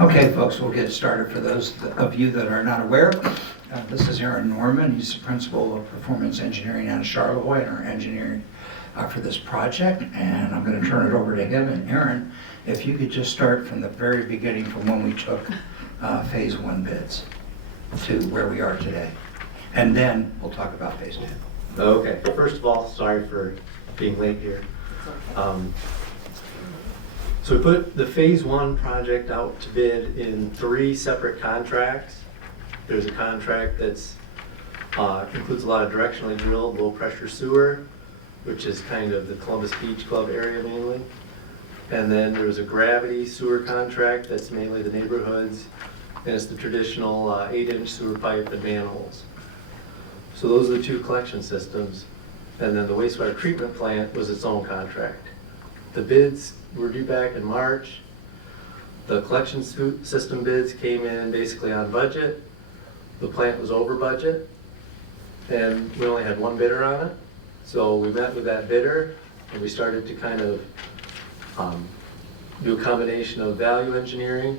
Okay, folks, we'll get started. For those of you that are not aware, this is Aaron Norman. He's the principal of performance engineering out of Charlevoix and our engineering for this project. And I'm going to turn it over to him. And Aaron, if you could just start from the very beginning, from when we took phase one bids to where we are today. And then we'll talk about phase two. Okay, first of all, sorry for being late here. So we put the phase one project out to bid in 3 separate contracts. There's a contract that's includes a lot of directionally drilled low pressure sewer, which is kind of the Columbus Beach Club area mainly. And then there's a gravity sewer contract that's mainly the neighborhoods, and it's the traditional 8-inch sewer pipe and manholes. So those are the 2 collection systems. And then the wastewater treatment plant was its own contract. The bids were due back in March. The collection system bids came in basically on budget. The plant was over budget, and we only had 1 bidder on it. So we met with that bidder, and we started to kind of do a combination of value engineering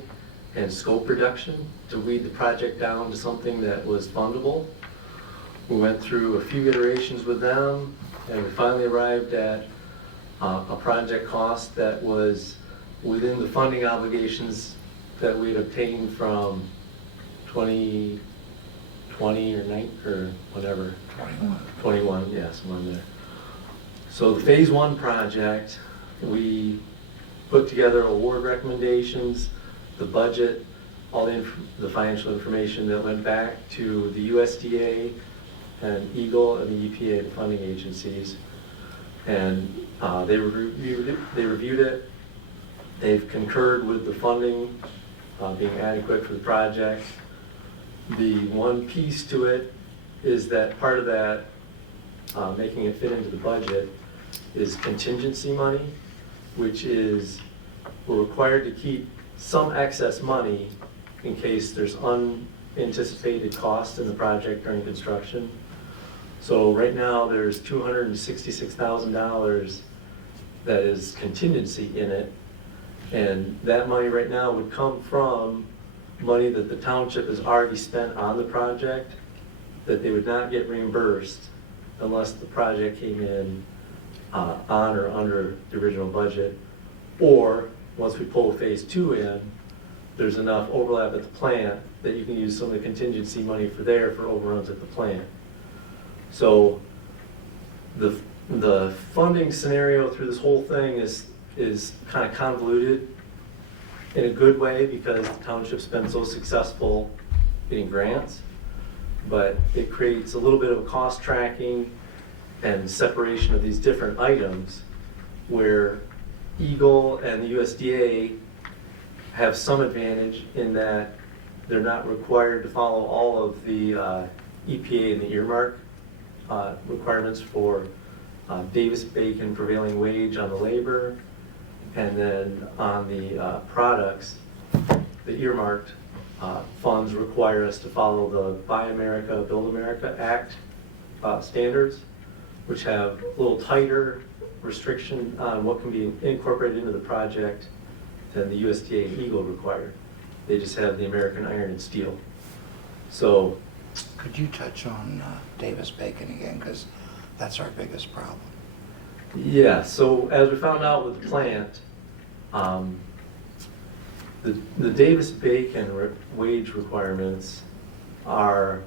and scope reduction to weed the project down to something that was fundable. We went through a few iterations with them, and we finally arrived at a project cost that was within the funding obligations that we had obtained from 2020 or whatever. 21, yes, one there. So the phase one project, we put together award recommendations, the budget, all the financial information that went back to the USDA and EGLE and the EPA, the funding agencies. And they reviewed it. They've concurred with the funding being adequate for the project. The one piece to it is that part of that, making it fit into the budget, is contingency money, which is we're required to keep some excess money in case there's unanticipated cost in the project during construction. So right now there's $266,000 that is contingency in it, and that money right now would come from money that the township has already spent on the project that they would not get reimbursed unless the project came in on or under the original budget, or once we pull phase 2 in, there's enough overlap at the plant that you can use some of the contingency money for overruns at the plant. So the funding scenario through this whole thing is kind of convoluted in a good way because the township's been so successful getting grants, but it creates a little bit of a cost tracking and separation of these different items where EGLE and the USDA have some advantage in that they're not required to follow all of the EPA and the earmark requirements for Davis-Bacon prevailing wage on the labor, and then on the products, the earmarked funds require us to follow the Buy America, Build America Act standards, which have a little tighter restriction on what can be incorporated into the project than the USDA and EGLE require. They just have the American Iron and Steel. So, Could you touch on Davis-Bacon again, because that's our biggest problem. yeah, so as we found out with the plant, the Davis-Bacon wage requirements are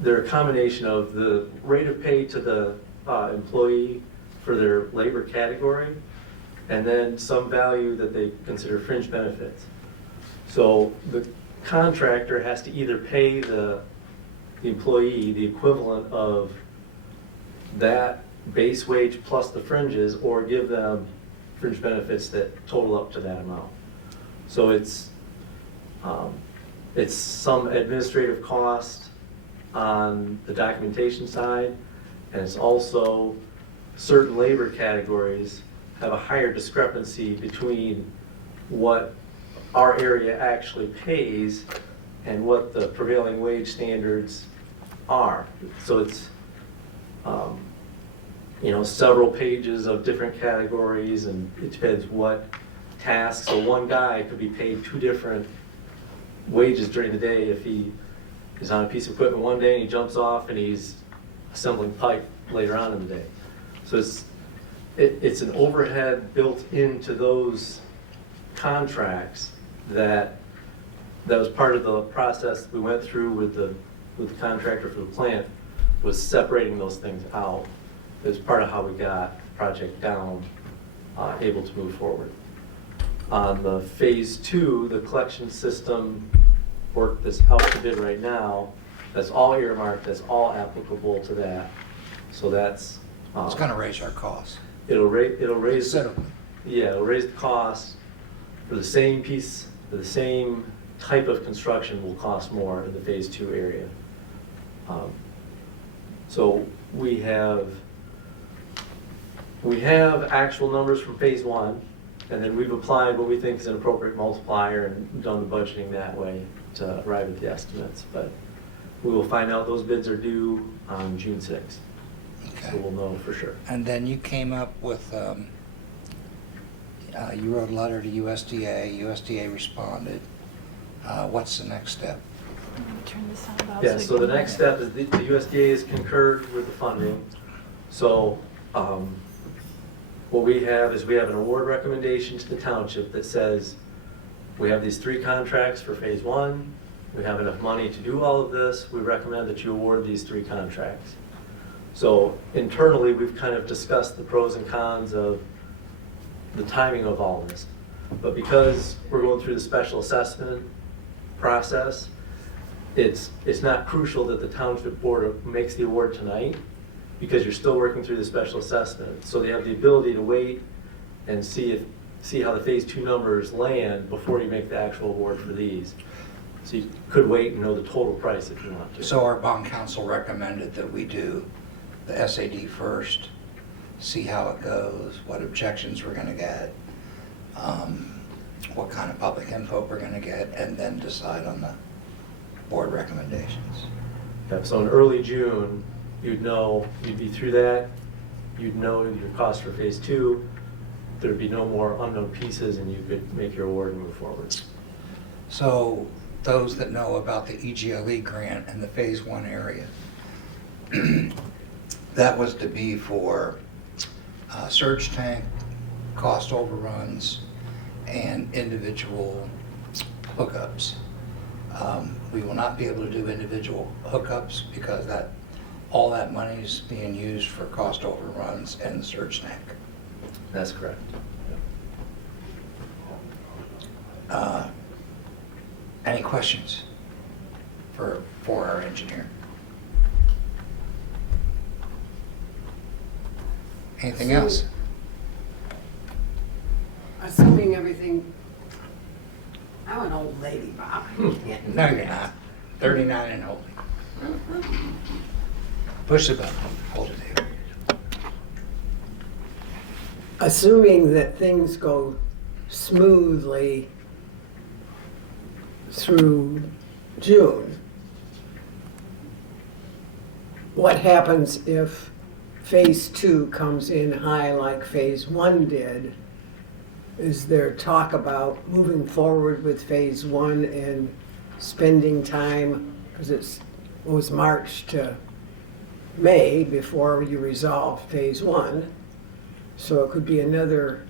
they're a combination of the rate of pay to the employee for their labor category, and then some value that they consider fringe benefits. So the contractor has to either pay the employee the equivalent of that base wage plus the fringes, or give them fringe benefits that total up to that amount. So it's some administrative cost on the documentation side, and it's also certain labor categories have a higher discrepancy between what our area actually pays and what the prevailing wage standards are. So it's several pages of different categories, and it depends what tasks. So one guy could be paid 2 different wages during the day if he is on a piece of equipment one day and he jumps off and he's assembling pipe later on in the day. So it's an overhead built into those contracts that was part of the process we went through with the contractor for the plant, was separating those things out. It was part of how we got the project down, able to move forward. On the phase 2, the collection system work that's out to bid right now, that's all earmarked, that's all applicable to that. So that's It's going to raise our costs. it'll raise Considerably. yeah, it'll raise the cost for the same piece, for the same type of construction will cost more in the phase 2 area. So we have actual numbers from phase 1, and then we've applied what we think is an appropriate multiplier and done the budgeting that way to arrive at the estimates. But we will find out, those bids are due on June 6th. Okay. So we'll know for sure. And then you came up with, you wrote a letter to USDA. USDA responded. What's the next step? Turn this on about Yeah, so the we can next hear step is the USDA has concurred with the funding. So what we have is we have an award recommendation to the township that says we have these 3 contracts for phase 1. We have enough money to do all of this. We recommend that you award these 3 contracts. So internally, we've kind of discussed the pros and cons of the timing of all this. But because we're going through the special assessment process, it's not crucial that the township board makes the award tonight, because you're still working through the special assessment. So they have the ability to wait and see how the phase 2 numbers land before you make the actual award for these. So you could wait and know the total price if you want to. So our bond council recommended that we do the SAD first, see how it goes, what objections we're going to get, what kind of public info we're going to get, and then decide on the board recommendations. Yep, so in early June, you'd be through that, you'd know your cost for phase 2, there'd be no more unknown pieces, and you could make your award and move forward. So those that know about the EGLE grant in the phase 1 area, that was to be for surge tank, cost overruns, and individual hookups. We will not be able to do individual hookups because all that money is being used for cost overruns and the surge tank. That's correct. Any questions for our engineer? Anything else? Assuming everything, I'm an old lady, Bob. No, you're not. 39 and holding. Push the button. Hold it here. Assuming that things go smoothly through June, what happens if phase 2 comes in high like phase 1 did? Is there talk about moving forward with phase 1 and spending time, because it was March to May before you resolve phase 1, so it could be another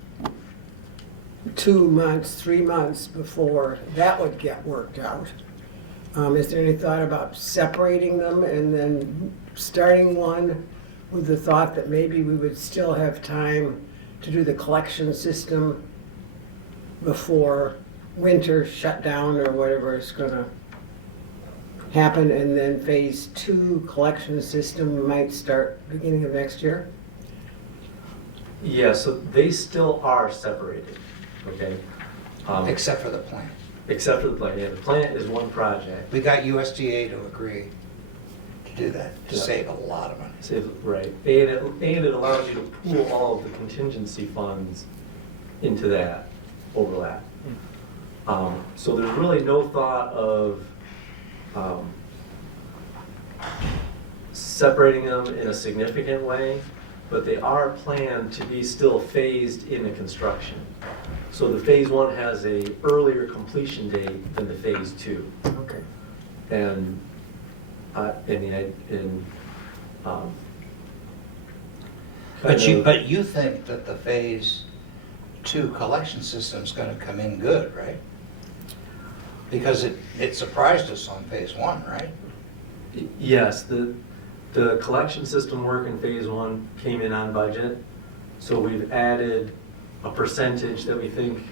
2 months, 3 months before that would get worked out. Is there any thought about separating them and then starting one with the thought that maybe we would still have time to do the collection system before winter shut down or whatever is going to happen, and then phase 2 collection system might start beginning of next year? Yeah, so they still are separated, okay? Except for the plant. Except for the plant. Yeah, the plant is one project. We got USDA to agree to do that, to Yeah. save a lot of money. Right, and it allows you to pool all of the contingency funds into that overlap. So there's really no thought of separating them in a significant way. but they are planned to be still phased into construction. So the phase 1 has a earlier completion date than the phase 2. Okay. And, But you think that the phase 2 collection system's gonna come in good, right? Because it surprised us on phase 1, right? yes, the collection system work in phase 1 came in on budget. So we've added a percentage that we think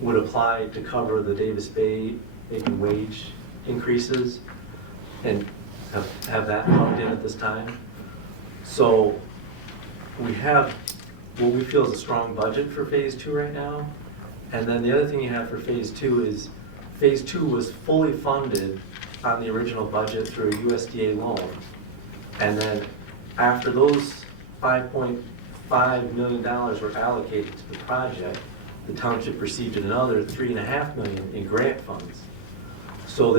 would apply to cover the Davis-Bacon wage increases and have that pumped in at this time. So we have what we feel is a strong budget for phase 2 right now. And then the other thing you have for phase 2 is phase 2 was fully funded on the original budget through a USDA loan. And then after those $5.5 million were allocated to the project, the township received another $3.5 million in grant funds. So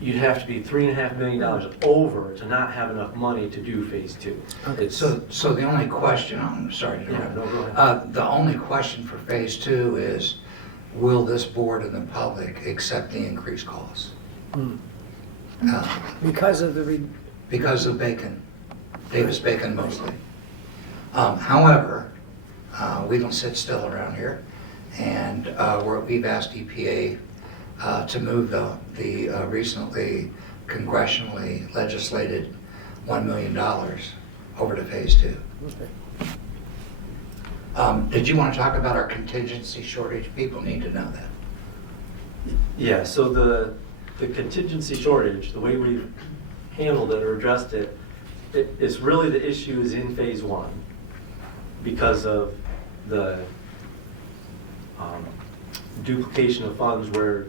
you'd have to be $3.5 million over to not have enough money to do phase 2. Okay. So the only question, I'm sorry to Yeah, interrupt. no, go ahead. The only question for phase 2 is, will this board and the public accept the increased costs? Because of Because of Bacon, Davis-Bacon mostly. However, we don't sit still around here, and we've asked EPA to move the recently congressionally legislated $1 million over to phase 2. Did you want to talk about our contingency shortage? People need to know that. Yeah, so the contingency shortage, the way we've handled it or addressed it, it's really the issue is in phase 1 because of the duplication of funds where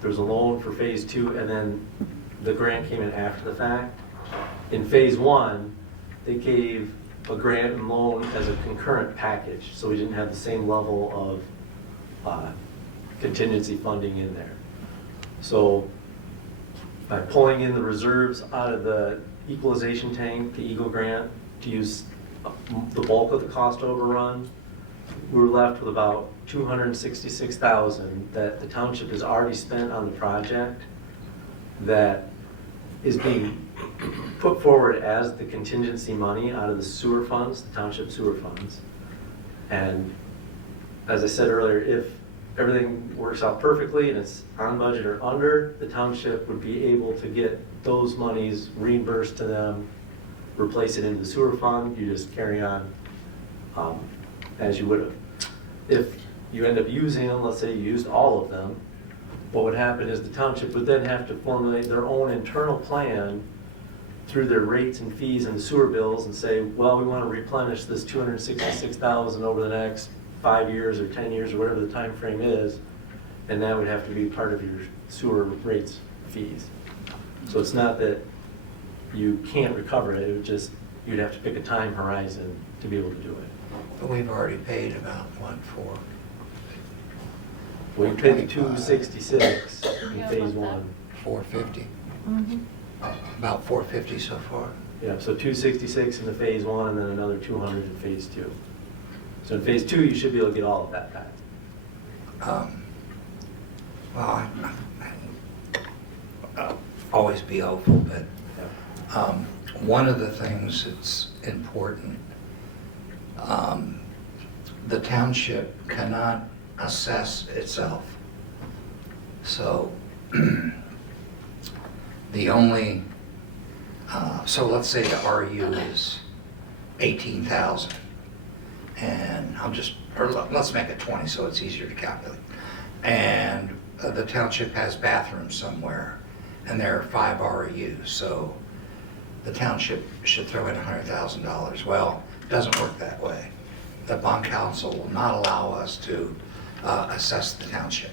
there's a loan for phase 2 and then the grant came in after the fact. In phase 1, they gave a grant and loan as a concurrent package, so we didn't have the same level of contingency funding in there. So by pulling in the reserves out of the equalization tank, the EAGLE grant, to use the bulk of the cost overrun, we were left with about $266,000 that the township has already spent on the project that is being put forward as the contingency money out of the sewer funds, the township sewer funds. And as I said earlier, if everything works out perfectly and it's on budget or under, the township would be able to get those monies reimbursed to them, replace it into the sewer fund, you just carry on as you would have. If you end up using them, let's say you used all of them, what would happen is the township would then have to formulate their own internal plan through their rates and fees and the sewer bills and say, well, we want to replenish this $266,000 over the next 5 years or 10 years or whatever the time frame is, and that would have to be part of your sewer rates fees. So it's not that you can't recover it, it would just, you'd have to pick a time horizon to be able to do it. But we've already paid about, We paid the 266 in Yeah, phase about 1. 450? Mhm. About 450 so far. Yeah, so 266 in the phase 1 and then another 200 in phase 2. So in phase 2, you should be able to get all of that back. Well, I'll always be hopeful, but one of the things that's important, the township cannot assess itself. So the only, so let's say the RU is 18,000, and let's make it 20 so it's easier to calculate. And the township has bathrooms somewhere, and there are 5 RUs, so the township should throw in $100,000. Well, it doesn't work that way. The bond council will not allow us to assess the township.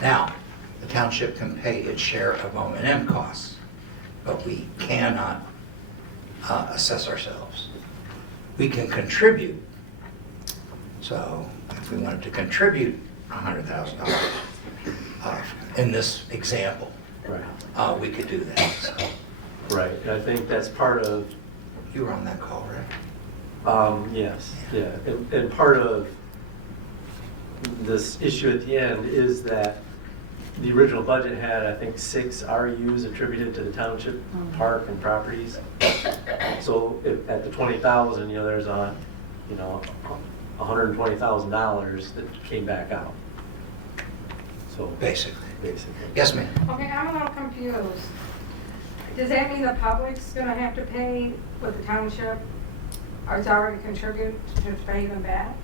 Now, the township can pay its share of O&M costs, but we cannot assess ourselves. We can contribute. So if we wanted to contribute $100,000 in this example, Right. we could do that. So. Right, and I think that's part of You were on that call, right? Yes, yeah, and part of this issue at the end is that the original budget had, I think, 6 RUs attributed to the township park and properties. So at the 20,000, there's $120,000 that came back out. So Basically. basically. Yes, ma'am. Okay, I'm a little confused. Does that mean the public's gonna have to pay what the township has already contributed to pay them back?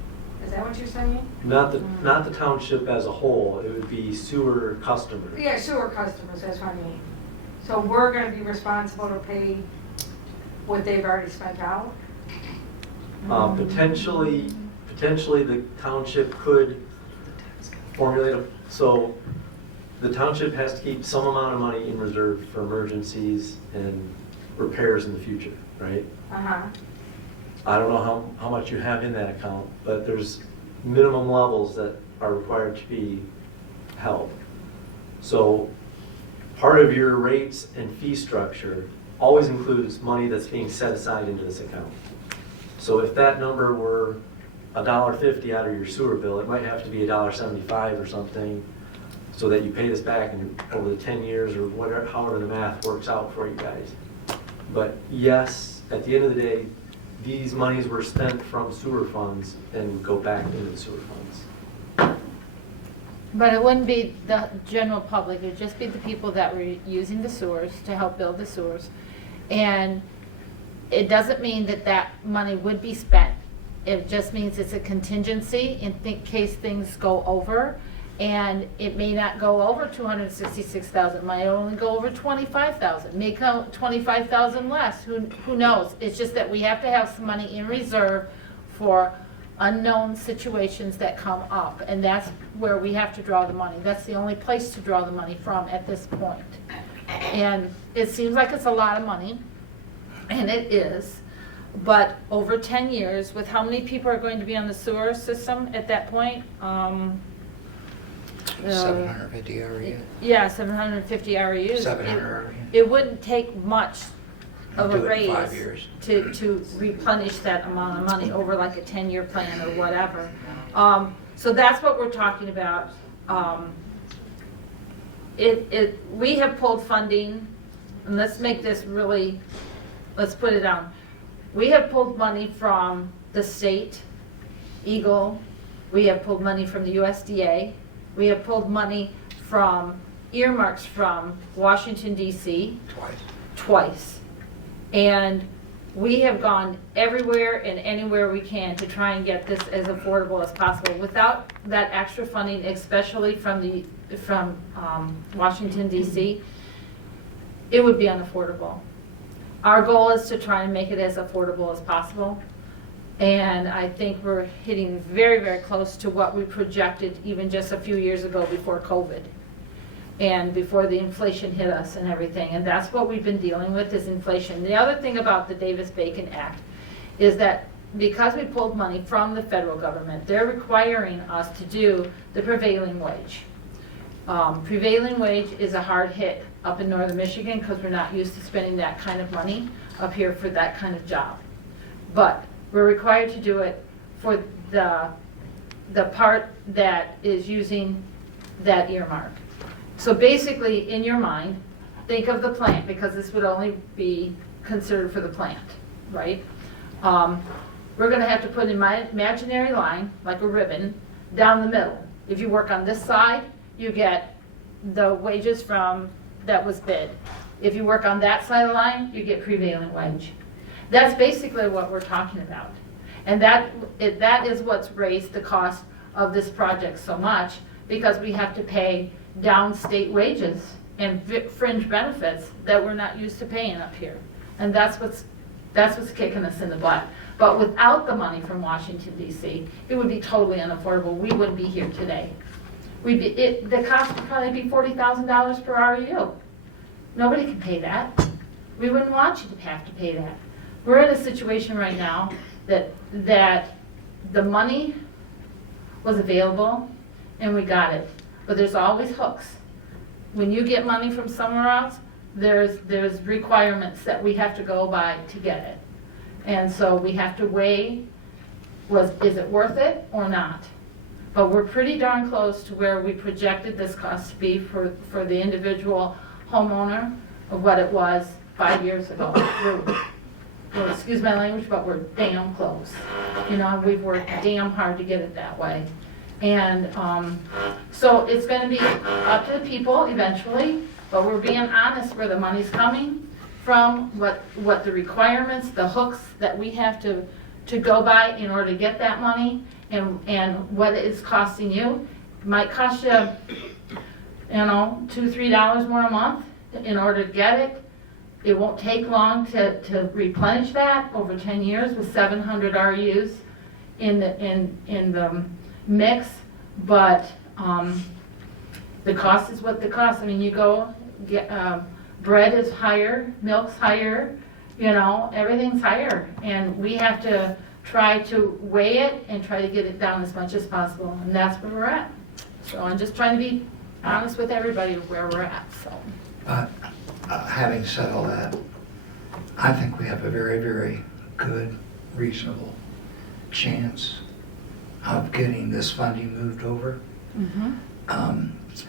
Is that what you're saying? Not the township as a whole, it would be sewer customers. Yeah, sewer customers, that's what I mean. So we're gonna be responsible to pay what they've already spent out? Potentially the township could formulate so the township has to keep some amount of money in reserve for emergencies and repairs in the future, right? Uh-huh. I don't know how much you have in that account, but there's minimum levels that are required to be held. So part of your rates and fee structure always includes money that's being set aside into this account. So if that number were $1.50 out of your sewer bill, it might have to be $1.75 or something, so that you pay this back over the 10 years or whatever, however the math works out for you guys. But yes, at the end of the day, these monies were spent from sewer funds and go back into the sewer funds. But it wouldn't be the general public, it would just be the people that were using the sewers to help build the sewers. And it doesn't mean that that money would be spent. It just means it's a contingency in case things go over. And it may not go over 266,000, might only go over 25,000, may go 25,000 less, who knows? It's just that we have to have some money in reserve for unknown situations that come up, and that's where we have to draw the money. That's the only place to draw the money from at this point. And it seems like it's a lot of money, and it is, but over 10 years, with how many people are going to be on the sewer system at that point? 750 REU. Yeah, 750 REUs. 700 REU. It wouldn't take much of a Do it in 5 raise years. to replenish that amount of money over like a 10-year plan or whatever. So that's what we're talking about. We have pulled funding, and let's make this really, let's put it down. We have pulled money from the state, Eagle. We have pulled money from the USDA. We have pulled money from earmarks from Washington, D.C. Twice. And we have gone everywhere and anywhere we can to try and get this as affordable as possible. Without that extra funding, especially from Washington, D.C., it would be unaffordable. Our goal is to try and make it as affordable as possible. And I think we're hitting very, very close to what we projected even just a few years ago before COVID and before the inflation hit us and everything. And that's what we've been dealing with, is inflation. The other thing about the Davis-Bacon Act is that because we pulled money from the federal government, they're requiring us to do the prevailing wage. Prevailing wage is a hard hit up in northern Michigan because we're not used to spending that kind of money up here for that kind of job. But we're required to do it for the part that is using that earmark. So basically, in your mind, think of the plant, because this would only be considered for the plant, right? We're gonna have to put an imaginary line, like a ribbon, down the middle. If you work on this side, you get the wages from that was bid. If you work on that side of the line, you get prevailing wage. That's basically what we're talking about. And that is what's raised the cost of this project so much, because we have to pay downstate wages and fringe benefits that we're not used to paying up here. And that's what's kicking us in the butt. But without the money from Washington, D.C., it would be totally unaffordable. We wouldn't be here today. The cost would probably be $40,000 per REU. Nobody can pay that. We wouldn't want you to have to pay that. We're in a situation right now that the money was available and we got it, but there's always hooks. When you get money from somewhere else, there's requirements that we have to go by to get it. And so we have to weigh, is it worth it or not? But we're pretty darn close to where we projected this cost to be for the individual homeowner of what it was 5 years ago. Well, excuse my language, but we're damn close. You know, we've worked damn hard to get it that way. And so it's going to be up to the people eventually, but we're being honest where the money's coming from, what the requirements, the hooks that we have to go by in order to get that money, and what it's costing you. It might cost you, $2, $3 more a month in order to get it. It won't take long to replenish that over 10 years with 700 RUs in the mix, but the cost is what the cost. I mean, you go get bread is higher, milk's higher, everything's higher, and we have to try to weigh it and try to get it down as much as possible, and that's where we're at. So I'm just trying to be honest with everybody where we're at. So. But having said all that, I think we have a very, very good, reasonable chance of getting this funding moved over. Mm-hmm.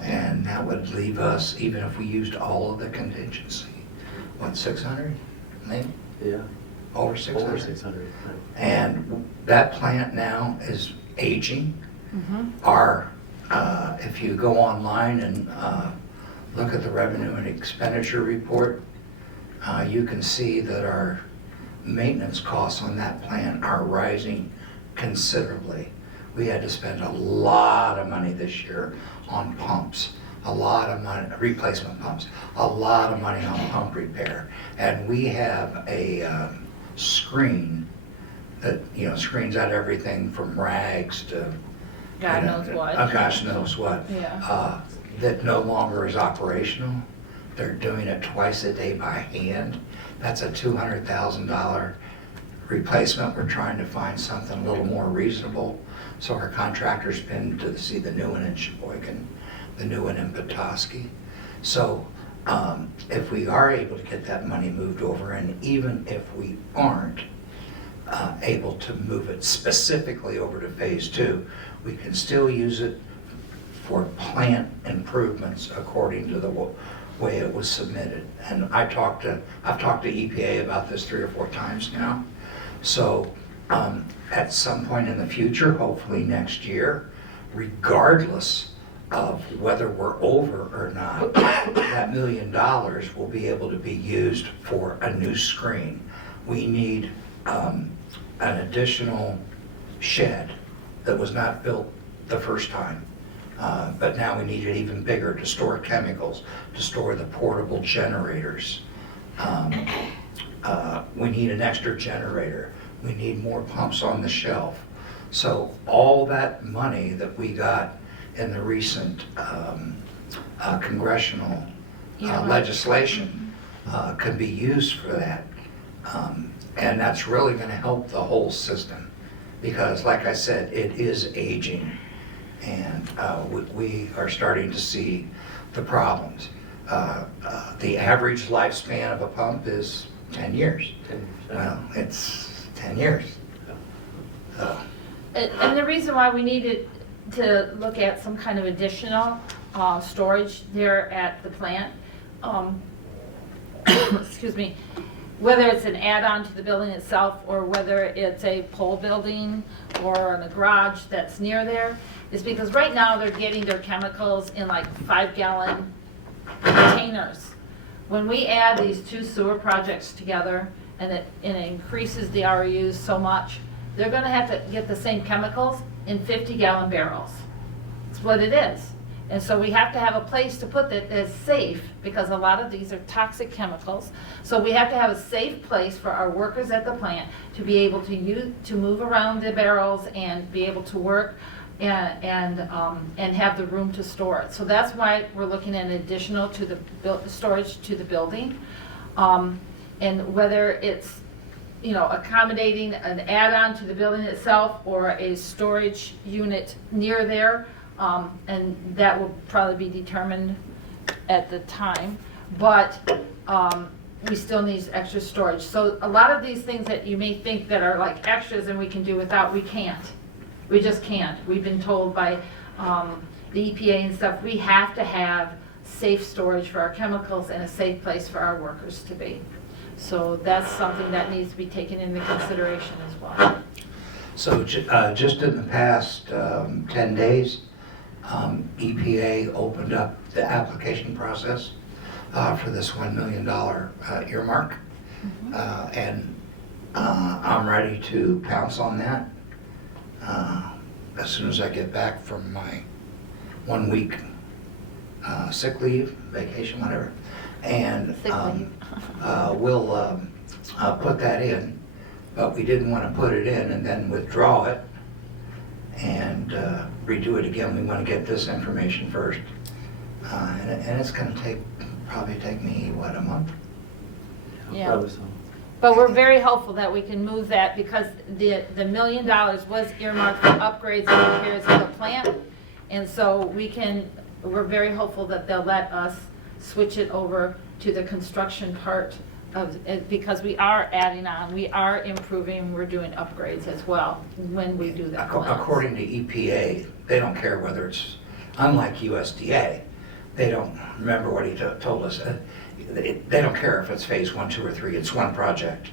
And that would leave us, even if we used all of the contingency, 600? Maybe? Yeah. Over 600? Over 600. Right. And that plant now is aging. Mm-hmm. If you go online and look at the revenue and expenditure report, you can see that our maintenance costs on that plant are rising considerably. We had to spend a lot of money this year on pumps, a lot of money, replacement pumps, a lot of money on pump repair. And we have a screen that, screens out everything from rags to God knows what. Gosh knows what. Yeah. That no longer is operational. They're doing it twice a day by hand. That's a $200,000 replacement. We're trying to find something a little more reasonable. So our contractor's been to see the new one in Sheboygan, the new one in Petoskey. So if we are able to get that money moved over, and even if we aren't able to move it specifically over to phase 2, we can still use it for plant improvements according to the way it was submitted. And I've talked to EPA about this 3 or 4 times now. So at some point in the future, hopefully next year, regardless of whether we're over or not, that $1 million will be able to be used for a new screen. We need an additional shed that was not built the first time. But now we need it even bigger to store chemicals, to store the portable generators. We need an extra generator. We need more pumps on the shelf. So all that money that we got in the recent congressional legislation can be used for that. And that's really going to help the whole system because, like I said, it is aging. And we are starting to see the problems. The average lifespan of a pump is 10 years. 10 years. Well, it's 10 years. And the reason why we needed to look at some kind of additional storage there at the plant, excuse me, whether it's an add-on to the building itself or whether it's a pole building or in a garage that's near there, is because right now they're getting their chemicals in like 5-gallon containers. When we add these 2 sewer projects together and it increases the RUs so much, they're going to have to get the same chemicals in 50-gallon barrels. That's what it is. And so we have to have a place to put that that's safe because a lot of these are toxic chemicals. So we have to have a safe place for our workers at the plant to be able to move around the barrels and be able to work and have the room to store it. So that's why we're looking at an additional to the storage to the building. And whether it's accommodating an add-on to the building itself or a storage unit near there, and that will probably be determined at the time. But we still need extra storage. So a lot of these things that you may think that are like extras and we can do without, we can't. We just can't. We've been told by the EPA and stuff, we have to have safe storage for our chemicals and a safe place for our workers to be. So that's something that needs to be taken into consideration as well. So just in the past 10 days, EPA opened up the application process for this $1 million earmark. And I'm ready to pounce on that as soon as I get back from my 1 week sick leave, vacation, whatever. And Sick leave. we'll put that in, but we didn't want to put it in and then withdraw it and redo it again. We want to get this information first. And it's going to probably take me, what, a month? Yeah. Probably so. But we're very hopeful that we can move that because the $1 million was earmarked for upgrades and repairs of the plant. And so we're very hopeful that they'll let us switch it over to the construction part of it, because we are adding on, we are improving, we're doing upgrades as well when we do that. According to EPA, they don't care whether it's, unlike USDA, they don't, remember what he told us, they don't care if it's phase 1, 2, or 3, it's one project.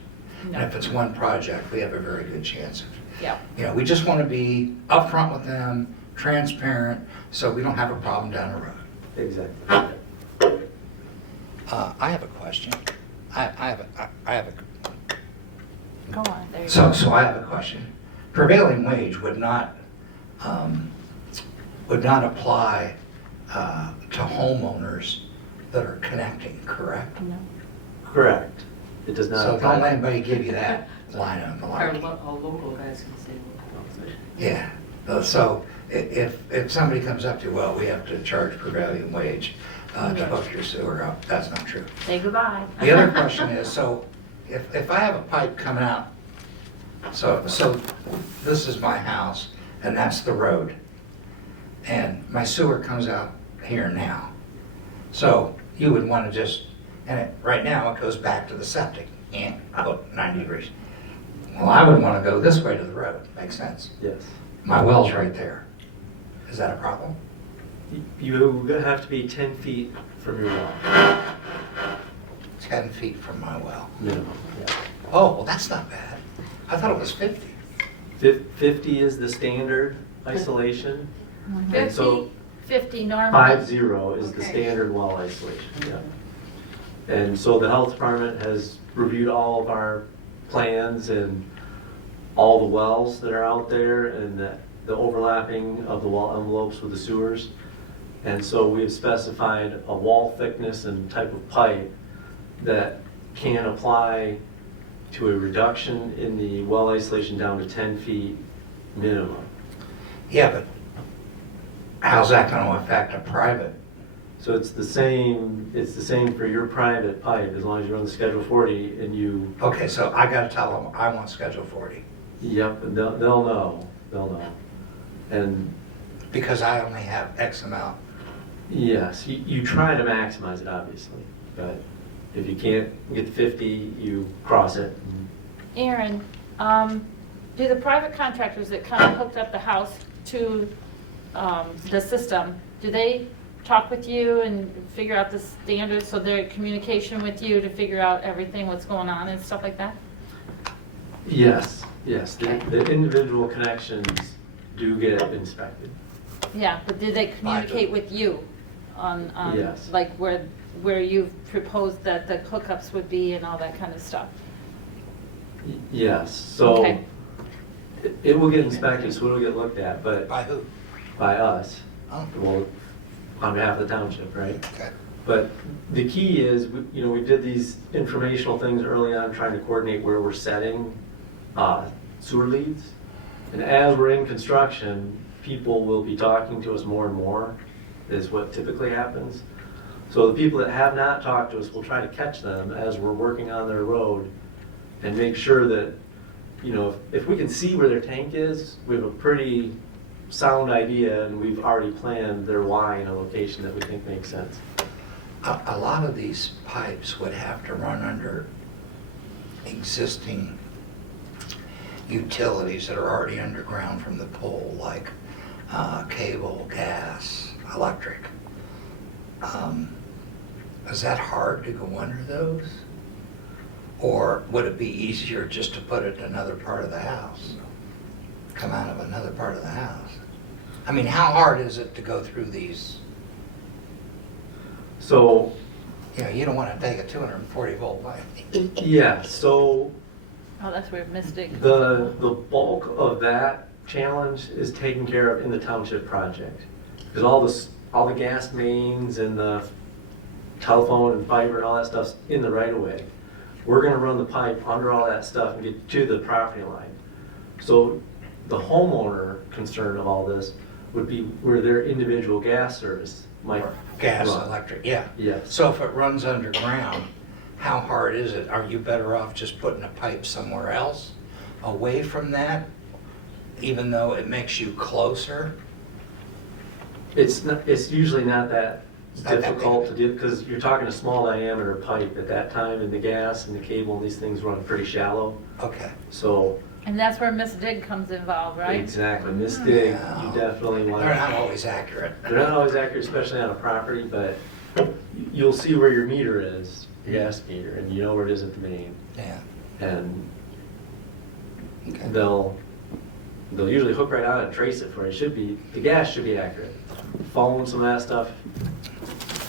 No. And if it's one project, we have a very good chance of, Yeah. we just want to be upfront with them, transparent, so we don't have a problem down the road. Exactly. I have a question. I have a Go on, there you So, go. so I have a question. Prevailing wage would not apply to homeowners that are connecting, correct? No. Correct. It does not. So don't apply. let anybody give you that line on the Our line. local guys can say local. Yeah. So if somebody comes up to, well, we have to charge prevailing wage to hook your sewer up, that's not true. Say goodbye. The other question is, so if I have a pipe coming out, so this is my house and that's the road, and my sewer comes out here now. So you would want to just, right now it goes back to the septic and about 90 degrees. Well, I would want to go this way to the road, makes sense. Yes. My well's right there. Is that a problem? You have to be 10 feet from your well. 10 feet from my well. Minimum, yeah. Oh, well, that's not bad. I thought it was 50. 50 is the standard isolation. Mhm. And so 50 normally. 50 is the Okay. standard well isolation, yeah. And so the health department has reviewed all of our plans and all the wells that are out there and the overlapping of the well envelopes with the sewers. And so we have specified a wall thickness and type of pipe that can apply to a reduction in the well isolation down to 10 feet minimum. Yeah, but how's that going to affect a private? So it's the same for your private pipe, as long as you're on the Schedule 40 and you, Okay, so I got to tell them I want Schedule 40 yep, and they'll know. And because I only have X amount. yes, you try to maximize it, obviously, but if you can't get to 50, you cross it. Aaron, do the private contractors that kind of hooked up the house to the system, do they talk with you and figure out the standards, so they're in communication with you to figure out everything, what's going on and stuff like that? Yes, the individual connections do get inspected. Yeah, but did they communicate with you on, Yes. like where you've proposed that the hookups would be and all that kind of stuff? Yes, so Okay. it will get inspected, so it'll get looked at, but By who? by us, Oh, well, on behalf of the township, right? okay. But the key is, we did these informational things early on, trying to coordinate where we're setting sewer leads. And as we're in construction, people will be talking to us more and more, is what typically happens. So the people that have not talked to us, we'll try to catch them as we're working on their road and make sure that, if we can see where their tank is, we have a pretty sound idea and we've already planned their Y in a location that we think makes sense. a lot of these pipes would have to run under existing utilities that are already underground from the pole, like cable, gas, electric. Is that hard to go under those? Or would it be easier just to put it in another part of the house? Come out of another part of the house? I mean, how hard is it to go through these? So, You know, you don't want to take a 240 volt pipe. yeah, so Oh, that's where Mystic. the bulk of that challenge is taken care of in the township project. Because all the gas mains and the telephone and fiber and all that stuff's in the right of way. We're gonna run the pipe under all that stuff and get to the property line. So the homeowner concern of all this would be where their individual gas service might Gas, run. electric, yeah. Yes. So if it runs underground, how hard is it? Are you better off just putting a pipe somewhere else away from that, even though it makes you closer? It's usually not that Not that difficult to big. do, because you're talking a small diameter pipe at that time, and the gas and the cable and these things run pretty shallow. Okay. So, And that's where Miss Dig comes involved, right? exactly, this dig, Yeah. you definitely want They're not to. always accurate. They're not always accurate, especially on a property, but you'll see where your meter is, your gas meter, and you know where it is at the main. Yeah. And Okay. they'll usually hook right on it and trace it for you. The gas should be accurate. Phone, some of that stuff,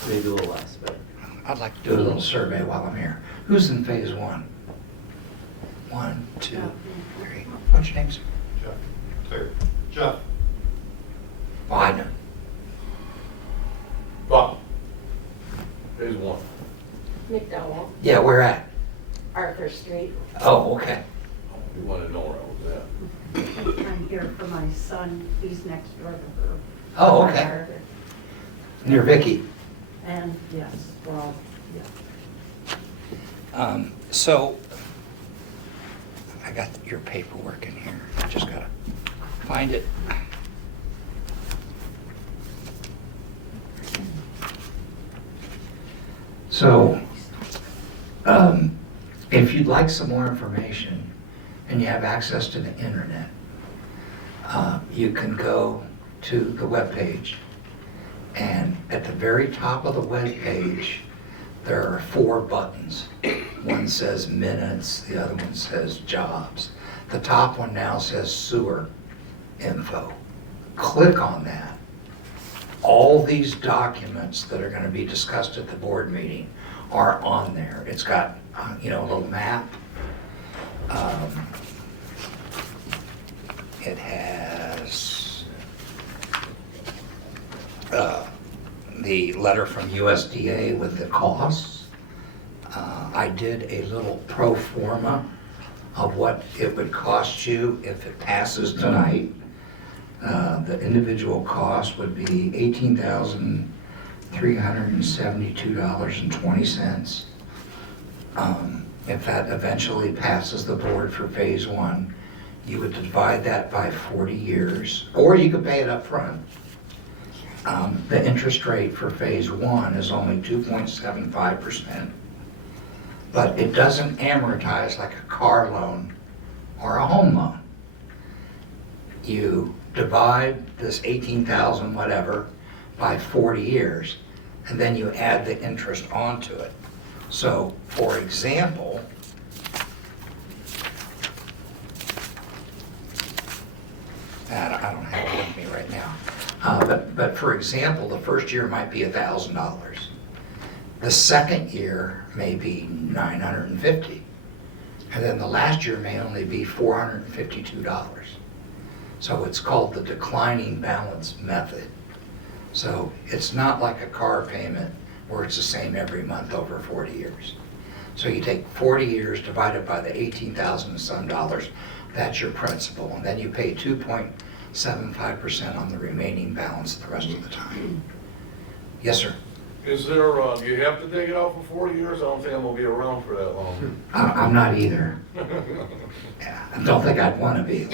maybe a little less, but. I'd like to do a little survey while I'm here. Who's in phase one? 1, 2, 3. What's your name, sir? Jeff. Clear. Jeff. Oh, I know. Bob. Phase one. McDowell, Yeah, where at? Arthur Street. Oh, okay. You want to know where I was at. I'm here for my son, he's next door to her. Oh, okay. Near Vicky. And yes, well, yeah. So, I got your paperwork in here. I just gotta find it. So, if you'd like some more information and you have access to the internet, you can go to the webpage, and at the very top of the webpage, there are 4 buttons. One says minutes, the other one says jobs. The top one now says sewer info. Click on that. All these documents that are going to be discussed at the board meeting are on there. It's got, a little map. It has the letter from USDA with the costs. I did a little pro forma of what it would cost you if it passes tonight. The individual cost would be $18,372.20. If that eventually passes the board for phase one, you would divide that by 40 years, or you could pay it up front. The interest rate for phase one is only 2.75%, but it doesn't amortize like a car loan or a home loan. You divide this 18,000 whatever by 40 years, and then you add the interest onto it. So, for example, I don't have it with me right now. But for example, the first year might be $1,000. The second year may be $950. And then the last year may only be $452. So it's called the declining balance method. So it's not like a car payment where it's the same every month over 40 years. So you take 40 years divided by the 18,000 and some dollars, that's your principal, and then you pay 2.75% on the remaining balance the rest of the time. Yes, sir. Is there, do you have to dig it out for 40 years? I don't think I'm gonna be around for that long. I'm not either. Yeah, I don't think I'd want to be.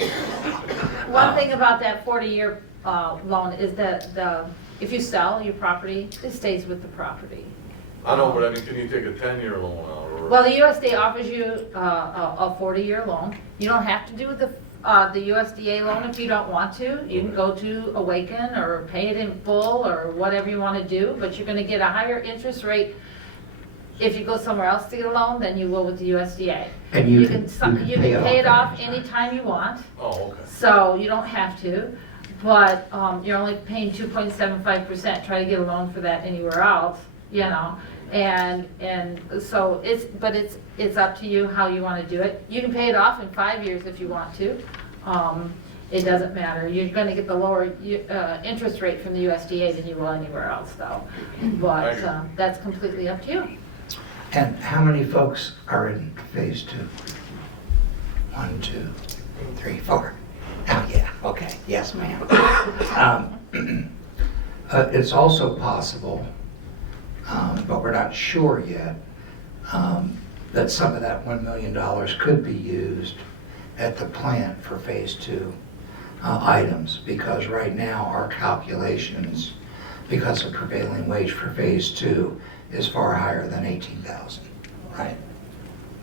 One thing about that 40-year loan is that if you sell your property, it stays with the property. I know, but I mean, can you take a 10-year loan out or? Well, the USDA offers you a 40-year loan. You don't have to do the USDA loan if you don't want to. You can go to Awaken or pay it in full or whatever you want to do, but you're going to get a higher interest rate if you go somewhere else to get a loan than you will with the USDA. And you can pay it off anytime you want, Oh, okay. so you don't have to. But you're only paying 2.75%. Try to get a loan for that anywhere else, you know. And so it's up to you how you want to do it. You can pay it off in 5 years if you want to. It doesn't matter. You're going to get the lower interest rate from the USDA than you will anywhere else, though. But that's completely up to you. And how many folks are in phase 2? 1, 2, 3, 4. Oh, yeah, okay, yes, ma'am. It's also possible, but we're not sure yet, that some of that $1 million could be used at the plant for phase 2 items, because right now our calculations, because of prevailing wage for phase 2, is far higher than 18,000, right?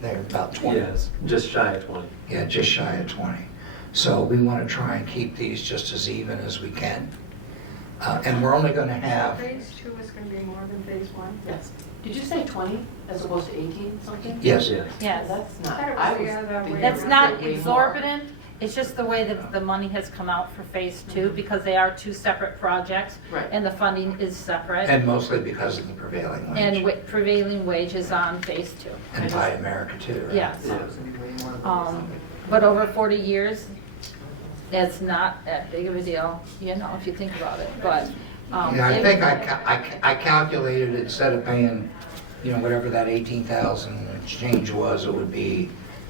They're about 20. Yes, just shy of 20. Yeah, just shy of 20. So we want to try and keep these just as even as we can. And we're only going to have, Phase 2 is going to be more than phase 1? Yes. Did you say 20 as opposed to 18 something? yes, Yes. That's I not. thought it was I the was other thinking way That's it was not way more. exorbitant. It's just the way that the money has come out for phase 2 because they are 2 separate projects. Right. And the funding is separate. and mostly because of the prevailing And wage. prevailing wages on phase 2. And Buy America too, right? Yes. Thought it was gonna be way more than But over 40 years, it's not that big of a deal, you know, if you think about it, but. Yeah, I think I calculated instead of paying, you know, whatever that 18,000 and change was, it would be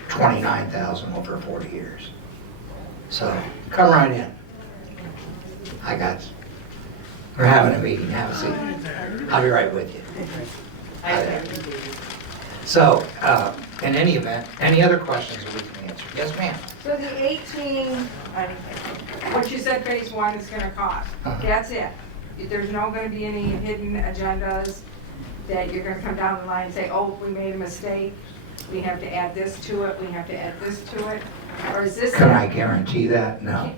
29,000 over 40 years. So come right in. I got you. We're having a meeting, have a seat. I'll be right with you. So, in any event, any other questions that we can answer? Yes, ma'am. So the 18, what you said phase 1 is going to cost, that's it? There's no going to be any hidden agendas that you're going to come down the line and say, oh, we made a mistake, we have to add this to it, we have to add this to it? Or is this? Can I guarantee that? No,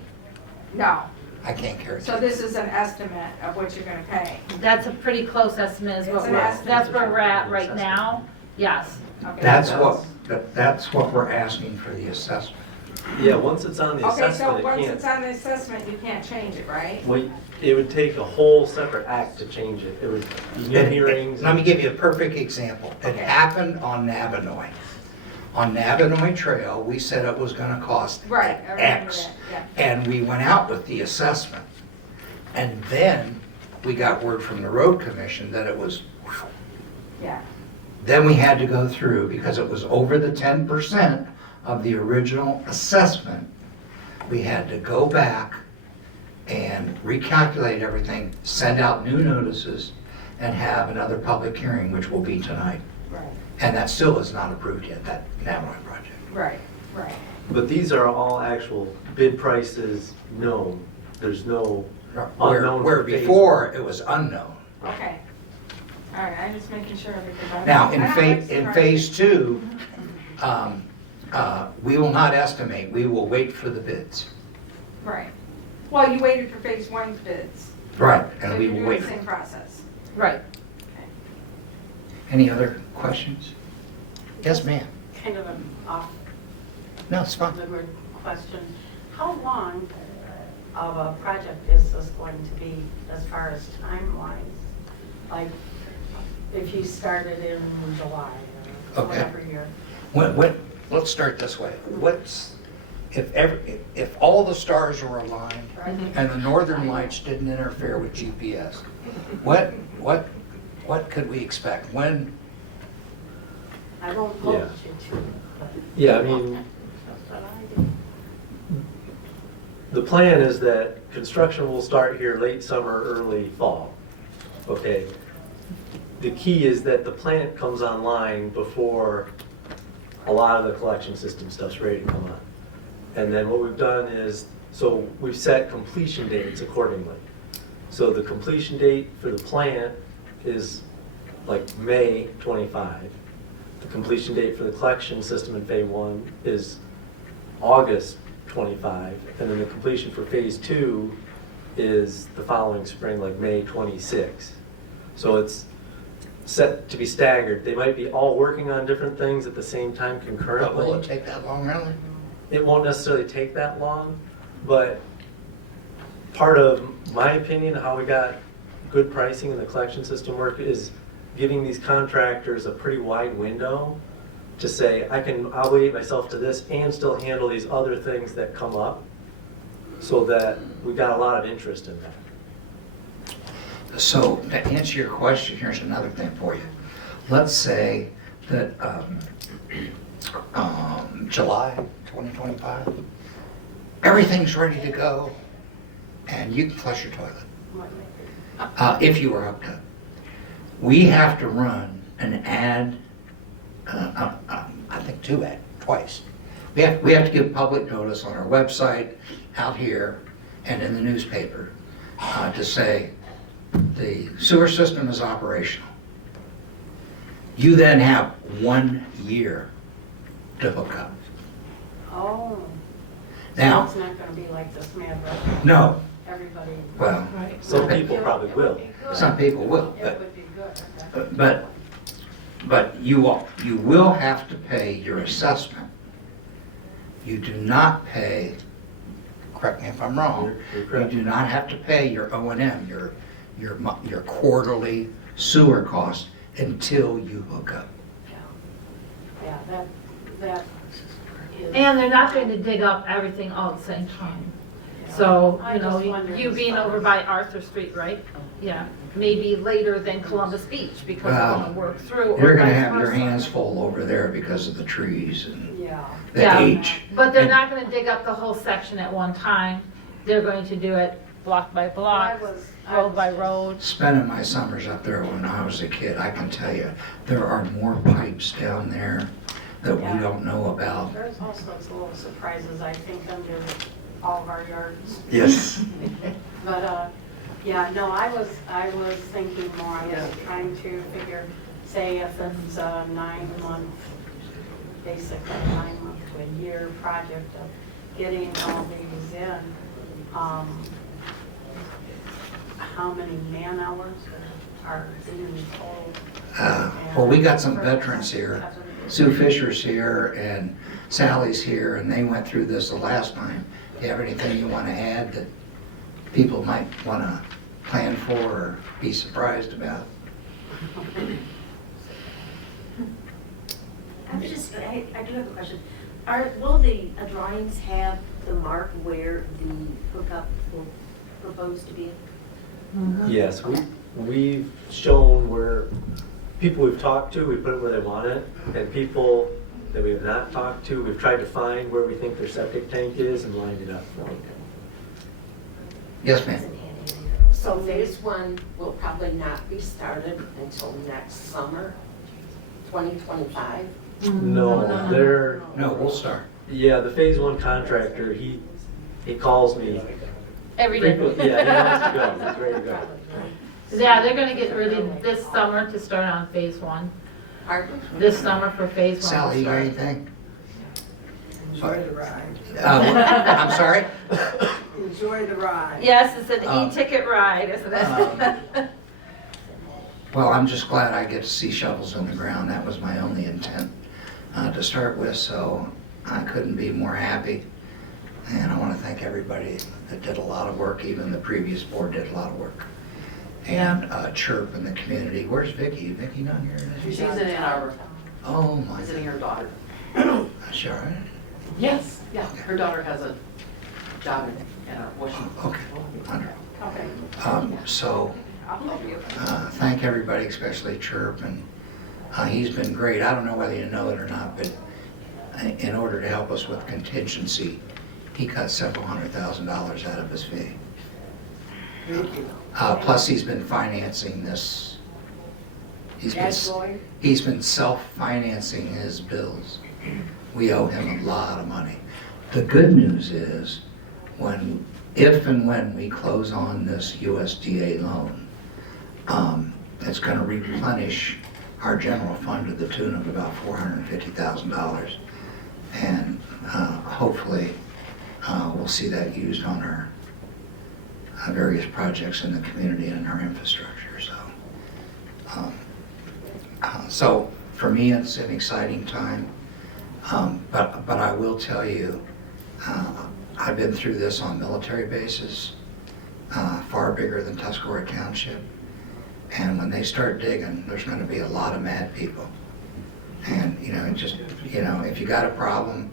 No. I can't guarantee. So this is an estimate of what you're going to pay? That's a pretty close estimate is It's what an we're, estimate. that's where we're at right now, yes. Okay. That's what we're asking for the assessment. Yeah, once it's on the Okay, so assessment, once it it's can't, on the assessment, you can't change it, right? it would take a whole separate act to change it. It would be new hearings. Let me give you a perfect example. It Okay. happened on Navinoy. On Navinoy Trail, we said it was gonna cost Right, I remember X. that, And we went out with the assessment. And then we got word from the road commission that it was, yeah. then we had to go through, because it was over the 10% of the original assessment, we had to go back and recalculate everything, send out new notices, and have another public hearing, which will be tonight. Right, And that still is not approved yet, that Navinoy project. right, right. But these are all actual bid prices known. There's no unknown. Where for phase before, it was unknown. Okay. All right, I'm just making sure because I. Now, I in don't phase, like in surprises. phase 2, we will not estimate, we will wait for the bids. Right. Well, you waited for phase 1's bids. Right, So and we you're will doing wait. the same process. Right. Any other questions? Yes, ma'am. Kind of an off No, it's fine. the grid question. How long of a project is this going to be as far as time-wise? Like, if you started in July or Okay. whatever year? Let's start this way. If all the stars were aligned and the northern lights didn't interfere with GPS, what could we expect? When? I won't hold Yeah. you to it. but Yeah, I mean, that's what I do. the plan is that construction will start here late summer, early fall. Okay? The key is that the plant comes online before a lot of the collection system stuff's ready to come on. And then what we've done is, so we've set completion dates accordingly. So the completion date for the plant is like May 25. The completion date for the collection system in phase 1 is August 25, and then the completion for phase 2 is the following spring, like May 26. So it's set to be staggered. They might be all working on different things at the same time But concurrently. will it take that long, really? It won't necessarily take that long, but part of my opinion, how we got good pricing in the collection system work is giving these contractors a pretty wide window to say, I can obligate myself to this and still handle these other things that come up, so that we got a lot of interest in that. So to answer your question, here's another thing for you. Let's say that July 2025, everything's ready to go, and you can flush your toilet, if you were hooked up. We have to run an ad, I think twice. We have to give public notice on our website, out here, and in the newspaper, to say, the sewer system is operational. You then have 1 year to hook up. Oh. Now- So it's not gonna be like this mad rush, No, everybody. well, Some people probably will. some people will, It would be good. but you will have to pay your assessment. You do not pay, correct me if I'm wrong, You're you correct. do not have to pay your O&M, your quarterly sewer cost until you hook up. Yeah, that is. And they're not going to dig up everything all at the same time. So, I you know, just wondered you as being far over as- by Arthur Street, right? Yeah, maybe later than Columbus Beach because they're Well, gonna work through. or You're gonna vice have your versa. hands full over there because of the trees and Yeah. the Yeah. age. But they're And- not gonna dig up the whole section at one time. They're going to do it block by block, road by road. Spending my summers up there when I was a kid, I can tell you, there are more pipes down there that we Yeah. don't know about. There's all sorts of little surprises, I think, under all of our yards. Yes. But, yeah, no, I was thinking more, I was trying to figure, say if it's a 9-month, basically 9-month to a year project of getting all these in, how many man hours are being total? Well, we got some veterans here. Sue Fisher's here and Sally's here, and they went through this the last time. Do you have anything you want to add that people might want to plan for or be surprised about? I do have a question. Will the drawings have the mark where the hookup will propose to be? Yes, we've shown where people we've talked to, we put it where they want it, and people that we have not talked to, we've tried to find where we think their septic tank is and lined it up for them. Yes, ma'am. So phase 1 will probably not be started until next summer, 2025? No, they're, No, we'll start. yeah, the phase 1 contractor, he calls me Every day. frequently, yeah, he wants to go, he's ready to go. Yeah, they're gonna get ready this summer to start on phase 1. Pardon? This summer for phase 1. Sally, you got anything? Enjoy the ride. I'm sorry? Enjoy the ride. Yes, it's an Um, e-ticket ride, isn't it? Well, I'm just glad I get to see shovels in the ground. That was my only intent to start with, so I couldn't be more happy. And I want to thank everybody that did a lot of work, even the previous board did a lot of work. And Chirp in the community. Where's Vicky? Vicky not here? Is She's she? in Ann Arbor, Oh, my. visiting her daughter. Is she all right? Yes, yeah, her daughter has a job in Ann Arbor, Washington. Okay. Wonderful. Okay. So, I'll help you. thank everybody, especially Chirp, and he's been great. I don't know whether you know it or not, but in order to help us with contingency, he cut several $100,000 out of his fee. Plus, he's been financing this. He's been self-financing his bills. We owe him a lot of money. The good news is, if and when we close on this USDA loan, it's going to replenish our general fund to the tune of about $450,000. And hopefully we'll see that used on our various projects in the community and our infrastructure. So for me, it's an exciting time. But I will tell you, I've been through this on military bases, far bigger than Tuscarora Township. And when they start digging, there's going to be a lot of mad people. And, if you got a problem,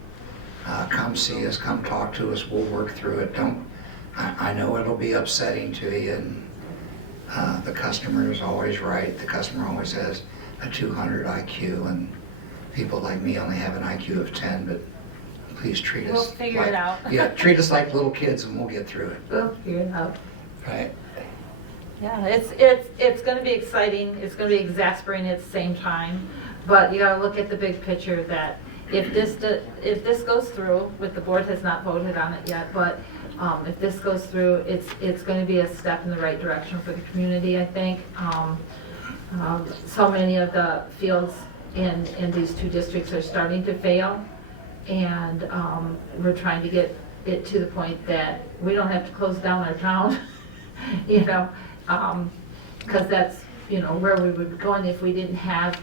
come see us, come talk to us, we'll work through it. I know it'll be upsetting to you, and the customer is always right. The customer always has a 200 IQ, and people like me only have an IQ of 10, but please treat us. We'll figure it out. Yeah, treat us like little kids and we'll get through it. We'll figure it out. Right? Yeah, it's going to be exciting. It's going to be exasperating at the same time. But you got to look at the big picture that if this goes through, with the board has not voted on it yet, but if this goes through, it's going to be a step in the right direction for the community, I think. So many of the fields in these two districts are starting to fail, and we're trying to get it to the point that we don't have to close down our town, because that's, where we would be going if we didn't have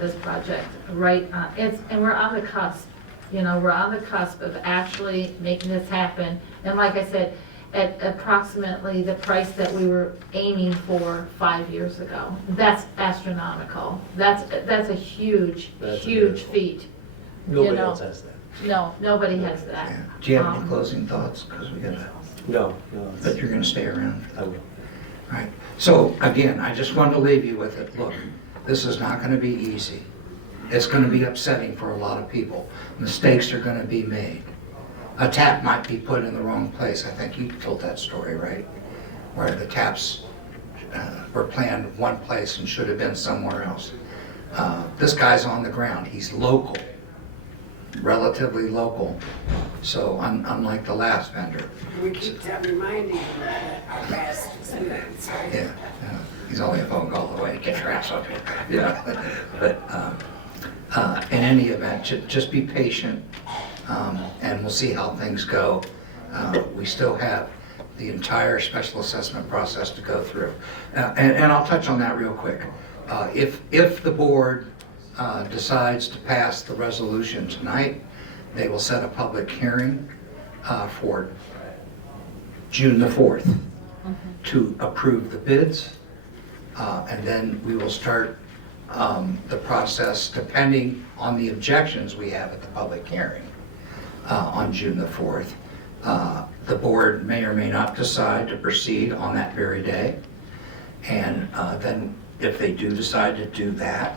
this project right on. And we're on the cusp, we're on the cusp of actually making this happen. And like I said, at approximately the price that we were aiming for 5 years ago. That's astronomical. That's a huge, That's a huge miracle. feat. Nobody know. else has that. No, nobody has that. Yeah. Do you have any closing thoughts? Because we got to, No, but you're going to stay around. I will. Right. So again, I just wanted to leave you with it. Look, this is not going to be easy. It's going to be upsetting for a lot of people. Mistakes are going to be made. A tap might be put in the wrong place. I think you told that story, right? Where the taps were planned one place and should have been somewhere else. This guy's on the ground. He's local, relatively local. So unlike the last vendor. We keep reminding them that our past experience, right? Yeah, he's only a phone call away. Get your ass up here. Yeah. But in any event, just be patient, and we'll see how things go. We still have the entire special assessment process to go through, and I'll touch on that real quick. If the board decides to pass the resolution tonight, they will set a public hearing for June the 4th to approve the bids, and then we will start the process depending on the objections we have at the public hearing on June the 4th. The board may or may not decide to proceed on that very day, and then if they do decide to do that,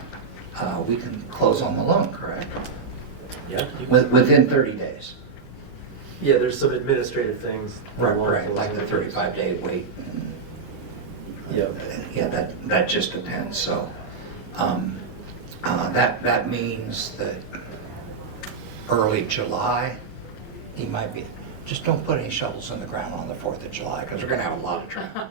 we can close on the loan, correct? Yeah. Within 30 days. Yeah, there's some administrative things. Right, like the 35-day wait. Yep. Yeah, that just depends. So that means that early July, he might be. Just don't put any shovels in the ground on the 4th of July because we're going to have a lot of traffic.